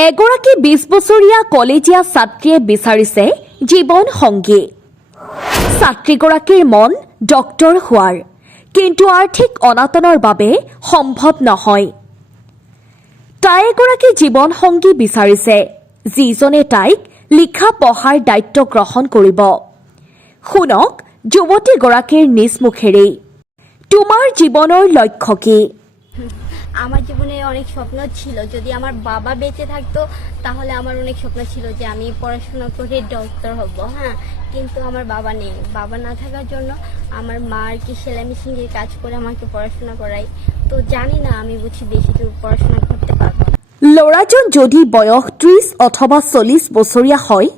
এগৰাকী 20 বছৰীয়া কলেজীয়া ছাত্ৰীয়ে বিচাৰিছে জীৱন সংগী। ছাত্ৰীগৰাকীৰ মন ডক্তৰ হোৱাৰ, কিন্তু আৰ্থিক অনাটনৰ বাবে সম্ভৱ নহয়। তাই এগৰাকী জীৱন সংগী বিচাৰিছে, যিজনে তাইক লিখা পঢ়াৰ দায়িত্ব গ্ৰহণ কৰিব। শুনক যুৱতীগৰাকীৰ নিজ মুখেৰেই। তোমাৰ জীৱনৰ লক্ষ্য কি? আমার জীবনে অনেক স্বপ্ন ছিল, যদি আমার বাবা বেঁচে থাকতো তাহলে আমার অনেক স্বপ্ন ছিল যে আমি পড়াশোনা করে ডক্টর হব। হ্যাঁ, কিন্তু আমার বাবা নেই। বাবা না থাকার জন্য আমার মা আর কি সেলাই মেশিনের কাজ করে আমাকে পড়াশোনা করায়। তো জানি না আমি বুঝি বেশি দূর পড়াশোনা করতে পারবো। ল'ৰাজন যদি বয়স 30 অথবা 40 বছৰীয়া হয়,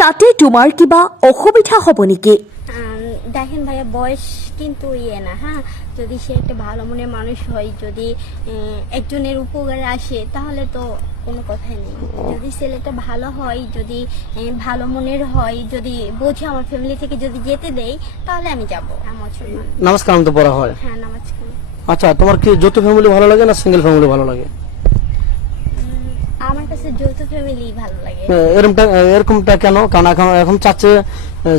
তাতে তোমাৰ কিবা অসুবিধা হ'ব নেকি? দেখেন ভাইয়া, বয়স কিন্তু না। হ্যাঁ, যদি সে একটা ভালো মনের মানুষ হয়, যদি একজনের উপকারে আসে, তাহলে তো কোনো কথাই নেই। যদি ছেলেটা ভালো হয়, যদি ভালো মনের হয়, যদি বোঝে আমার ফ্যামিলি থেকে যদি যেতে দেয়, তাহলে আমি যাবো। মুসলমান। নামাজ কালাম তো পড়া হয়। হ্যাঁ, নামাজ কালাম। আচ্ছা, তোমার কি যৌথ ফ্যামিলি ভালো লাগে না সিঙ্গেল ফ্যামিলি ভালো লাগে? আমার কাছে যৌথ ফ্যামিলি ভালো লাগে। এরকমটা কেন? কারণ এখন চাচ্ছে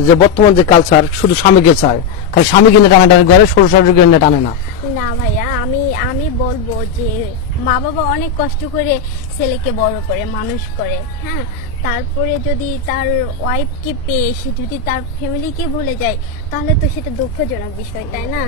যে বর্তমান যে কালচার শুধু স্বামীকে চায়, খালি স্বামীকে নিয়ে টানাটানি করে, শ্বশুর শাশুড়িকে নিয়ে টানে না। না ভাইয়া, আমি বলবো যে মা বাবা অনেক কষ্ট করে ছেলেকে বড় করে মানুষ করে। হ্যাঁ, তারপরে যদি তার ওয়াইফকে পেয়ে সে যদি তার ফ্যামিলিকে ভুলে যায়, তাহলে তো সেটা দুঃখজনক বিষয়, তাই না?